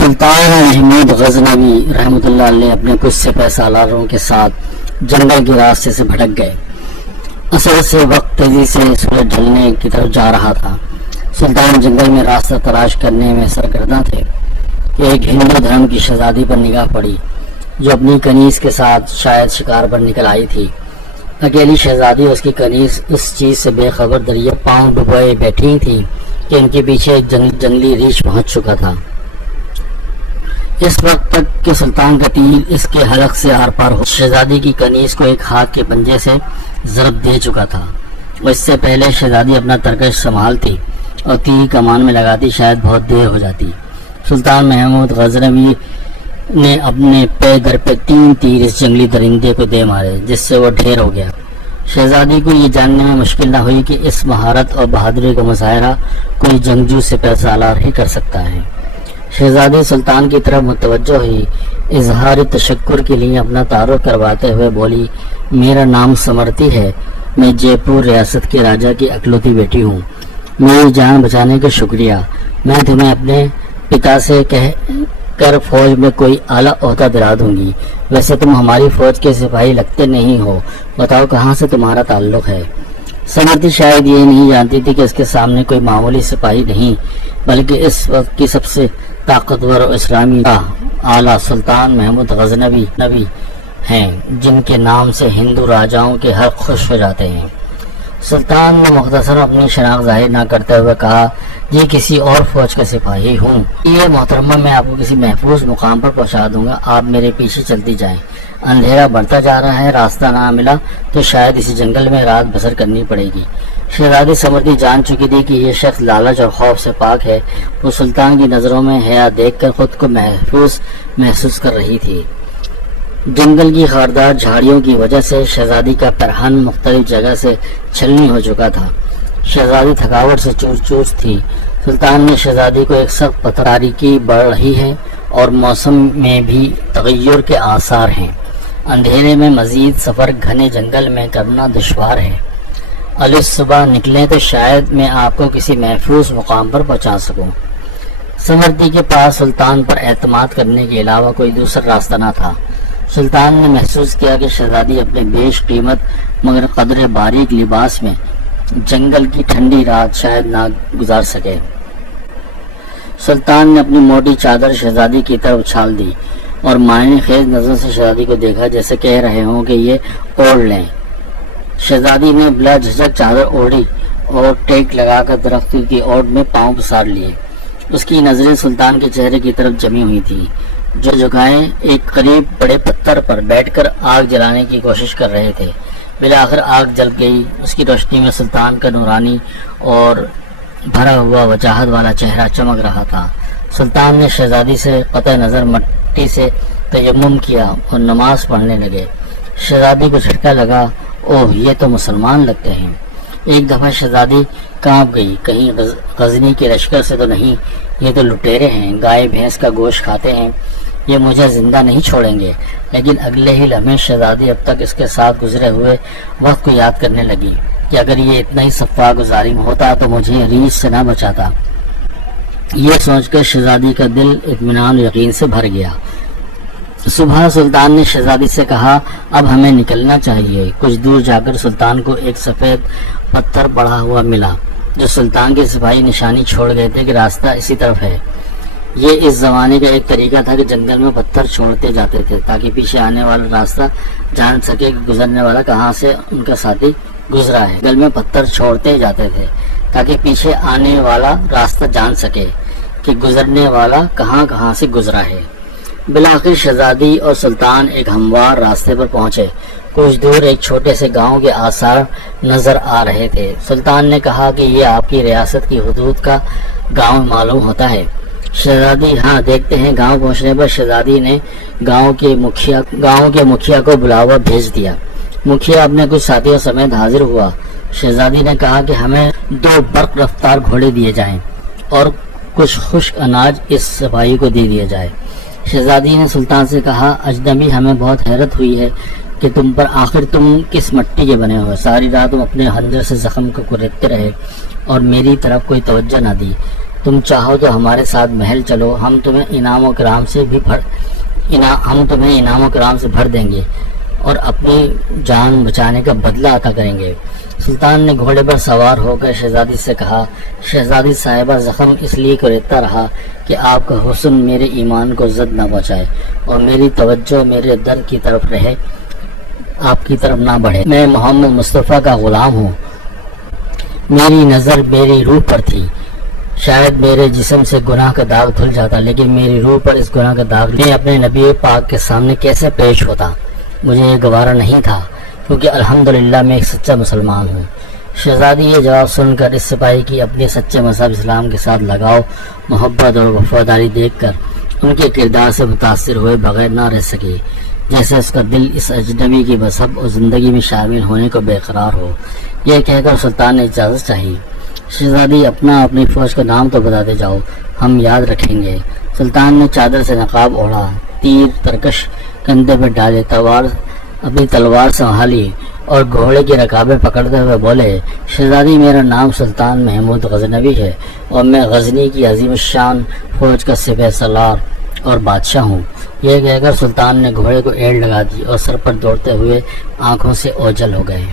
سلطان محمود غزنوی رحمۃ اللہ علیہ اپنے کچھ سپہ سالاروں کے ساتھ جنگل کے راستے سے بھٹک گئے۔ اصل سے وقت تیزی سے سورج ڈھلنے کی طرف جا رہا تھا۔ سلطان جنگل میں راستہ تلاش کرنے میں سرگرداں تھے کہ ایک ہندو دھرم کی شہزادی پر نگاہ پڑی جو اپنی کنیز کے ساتھ شاید شکار پر نکل آئی تھی۔ اکیلی شہزادی اور اس کی کنیز اس چیز سے بے خبر دریا پاؤں ڈبوئے بیٹھی تھی کہ ان کے پیچھے ایک جنگلی ریچھ پہنچ چکا تھا۔ اس وقت تک کہ سلطان کا تیر اس کے حلق سے آر پار ہو شہزادی کی کنیز کو ایک ہاتھ کے پنجے سے ضرب دے چکا تھا۔ اس سے پہلے شہزادی اپنا ترکش سنبھالتی اور تیر کمان میں لگاتی شاید بہت دیر ہو جاتی۔ سلطان محمود غزنوی نے اپنے پے در پہ 3 تیر اس جنگلی درندے کو دے مارے جس سے وہ ڈھیر ہو گیا۔ شہزادی کو یہ جاننے میں مشکل نہ ہوئی کہ اس مہارت اور بہادری کا مظاہرہ کوئی جنگجو سپہ سالار ہی کر سکتا ہے۔ شہزادی سلطان کی طرف متوجہ ہوئی، اظہار تشکر کے لیے اپنا تعارف کرواتے ہوئے بولی، میرا نام سمرتی ہے، میں جے پور ریاست کے راجہ کی اکلوتی بیٹی ہوں، میری جان بچانے کا شکریہ۔ میں تمہیں اپنے پتا سے کہہ کر فوج میں کوئی اعلیٰ عہدہ دلا دوں گی۔ ویسے تم ہماری فوج کے سپاہی لگتے نہیں ہو، بتاؤ کہاں سے تمہارا تعلق ہے؟ سمرتی شاید یہ نہیں جانتی تھی کہ اس کے سامنے کوئی معمولی سپاہی نہیں بلکہ اس وقت کی سب سے طاقتور اور اسلامی اعلیٰ سلطان محمود غزنوی ہیں جن کے نام سے ہندو راجاؤں کے حلق خوش ہو جاتے ہیں۔ سلطان نے مختصر اپنی شناخت ظاہر نہ کرتے ہوئے کہا، یہ کسی اور فوج کا سپاہی ہوں۔ یہ محترمہ، میں آپ کو کسی محفوظ مقام پر پہنچا دوں گا، آپ میرے پیچھے چلتی جائیں۔ اندھیرا بڑھتا جا رہا ہے، راستہ نہ ملا تو شاید اسی جنگل میں رات بسر کرنی پڑے گی۔ شہزادی سمرتی جان چکی تھی کہ یہ شخص لالچ اور خوف سے پاک ہے۔ وہ سلطان کی نظروں میں حیا دیکھ کر خود کو محسوس کر رہی تھی۔ جنگل کی خاردار جھاڑیوں کی وجہ سے شہزادی کا پیرہن مختلف جگہ سے چھلنی ہو چکا تھا۔ شہزادی تھکاوٹ سے چور چور تھی۔ سلطان نے شہزادی کو ایک سخت پتھر، تاریکی بڑھ رہی ہے اور موسم میں بھی تغیر کے آثار ہیں۔ اندھیرے میں مزید سفر گھنے جنگل میں کرنا دشوار ہے۔ علی صبح نکلیں تو شاید میں آپ کو کسی محفوظ مقام پر پہنچا سکوں۔ سمرتی کے پاس سلطان پر اعتماد کرنے کے علاوہ کوئی دوسرا راستہ نہ تھا۔ سلطان نے محسوس کیا کہ شہزادی اپنے بیش قیمت مگر قدر باریک لباس میں جنگل کی ٹھنڈی رات شاید نہ گزار سکے۔ سلطان نے اپنی موٹی چادر شہزادی کی طرف اچھال دی اور معنی خیز نظر سے شہزادی کو دیکھا جیسے کہہ رہے ہوں کہ یہ اوڑھ لیں۔ شہزادی نے بلا جھجک چادر اوڑھی اور ٹیک لگا کر درخت کی اوٹ میں پاؤں پسار لیے۔ اس کی نظریں سلطان کے چہرے کی طرف جمی ہوئی تھی جو جگائیں ایک قریب بڑے پتھر پر بیٹھ کر آگ جلانے کی کوشش کر رہے تھے۔ بالآخر آگ جل گئی۔ اس کی روشنی میں سلطان کا نورانی اور بھرا ہوا وجاہت والا چہرہ چمک رہا تھا۔ سلطان نے شہزادی سے قطع نظر مٹی سے تیمم کیا اور نماز پڑھنے لگے۔ شہزادی کو جھٹکا لگا، اوہ یہ تو مسلمان لگتے ہیں۔ ایک دفعہ شہزادی کانپ گئی، کہیں غزنی کے لشکر سے تو نہیں، یہ تو لٹیرے ہیں، گائے بھینس کا گوشت کھاتے ہیں، یہ مجھے زندہ نہیں چھوڑیں گے۔ لیکن اگلے ہی لمحے شہزادی اب تک اس کے ساتھ گزرے ہوئے وقت کو یاد کرنے لگی کہ اگر یہ اتنا ہی سفاک و ظالم ہوتا تو مجھے ریچھ سے نہ بچاتا۔ یہ سوچ کر شہزادی کا دل اطمینان و یقین سے بھر گیا۔ صبح سلطان نے شہزادی سے کہا، اب ہمیں نکلنا چاہیے۔ کچھ دور جا کر سلطان کو ایک سفید پتھر پڑا ہوا ملا جو سلطان کے سپاہی نشانی چھوڑ گئے تھے کہ راستہ اسی طرف ہے۔ یہ اس زمانے کا ایک طریقہ تھا کہ جنگل میں پتھر چھوڑتے جاتے تھے تاکہ پیچھے آنے والا راستہ جان سکے کہ گزرنے والا کہاں سے ان کا ساتھی گزرا ہے۔ جنگل میں پتھر چھوڑتے جاتے تھے تاکہ پیچھے آنے والا راستہ جان سکے کہ گزرنے والا کہاں سے گزرا ہے۔ بالآخر شہزادی اور سلطان ایک ہموار راستے پر پہنچے۔ کچھ دور ایک چھوٹے سے گاؤں کے آثار نظر آ رہے تھے۔ سلطان نے کہا کہ یہ آپ کی ریاست کی حدود کا گاؤں معلوم ہوتا ہے۔ شہزادی، ہاں دیکھتے ہیں۔ گاؤں پہنچنے پر شہزادی نے گاؤں کے مکھیا کو بلاوا بھیج دیا۔ مکھیا اپنے کچھ ساتھیوں سمیت حاضر ہوا۔ شہزادی نے کہا کہ ہمیں 2 برق رفتار گھوڑے دیے جائیں اور کچھ خشک اناج اس سپاہی کو دے دیا جائے۔ شہزادی نے سلطان سے کہا، اجنبی، ہمیں بہت حیرت ہوئی ہے کہ آخر تم کس مٹی کے بنے ہو؟ ساری رات تم اپنے خنجر سے زخم کو کریدتے رہے اور میری طرف کوئی توجہ نہ دی۔ تم چاہو تو ہمارے ساتھ محل چلو، ہم تمہیں انعام و کرام سے بھر دیں گے اور اپنی جان بچانے کا بدلہ عطا کریں گے۔ سلطان نے گھوڑے پر سوار ہو کر شہزادی سے کہا، شہزادی صاحبہ، زخم اس لیے کریتا رہا کہ آپ کا حسن میرے ایمان کو زد نہ پہنچائے اور میری توجہ میرے در کی طرف رہے، آپ کی طرف نہ بڑھے۔ میں محمد مصطفیٰ کا غلام ہوں، میری نظر میری روح پر تھی، شاید میرے جسم سے گناہ کا داغ دھل جاتا، لیکن میری روح پر اس گناہ کا داغ میں اپنے نبی پاک کے سامنے کیسے پیش ہوتا؟ مجھے یہ گوارا نہیں تھا، کیونکہ الحمدللہ میں ایک سچا مسلمان ہوں۔ شہزادی یہ جواب سن کر اس سپاہی کی اپنے سچے مذہب اسلام کے ساتھ لگاؤ، محبت اور وفاداری دیکھ کر ان کے کردار سے متاثر ہوئے بغیر نہ رہ سکے، جیسے اس کا دل اس اجنبی کی مذہب اور زندگی میں شامل ہونے کو بے قرار ہو۔ یہ کہہ کر سلطان نے اجازت چاہی۔ شہزادی، اپنی فوج کا نام تو بتاتے جاؤ، ہم یاد رکھیں گے۔ سلطان نے چادر سے نقاب اوڑھا، تیر ترکش کندھے پہ ڈالے، اپنی تلوار سنبھالی اور گھوڑے کی رکابیں پکڑتے ہوئے بولے، شہزادی، میرا نام سلطان محمود غزنوی ہے اور میں غزنی کی عظیم الشان فوج کا سپہ سالار اور بادشاہ ہوں۔ یہ کہہ کر سلطان نے گھوڑے کو ایڑ لگا دی اور سر پر دوڑتے ہوئے آنکھوں سے اوجھل ہو گئے۔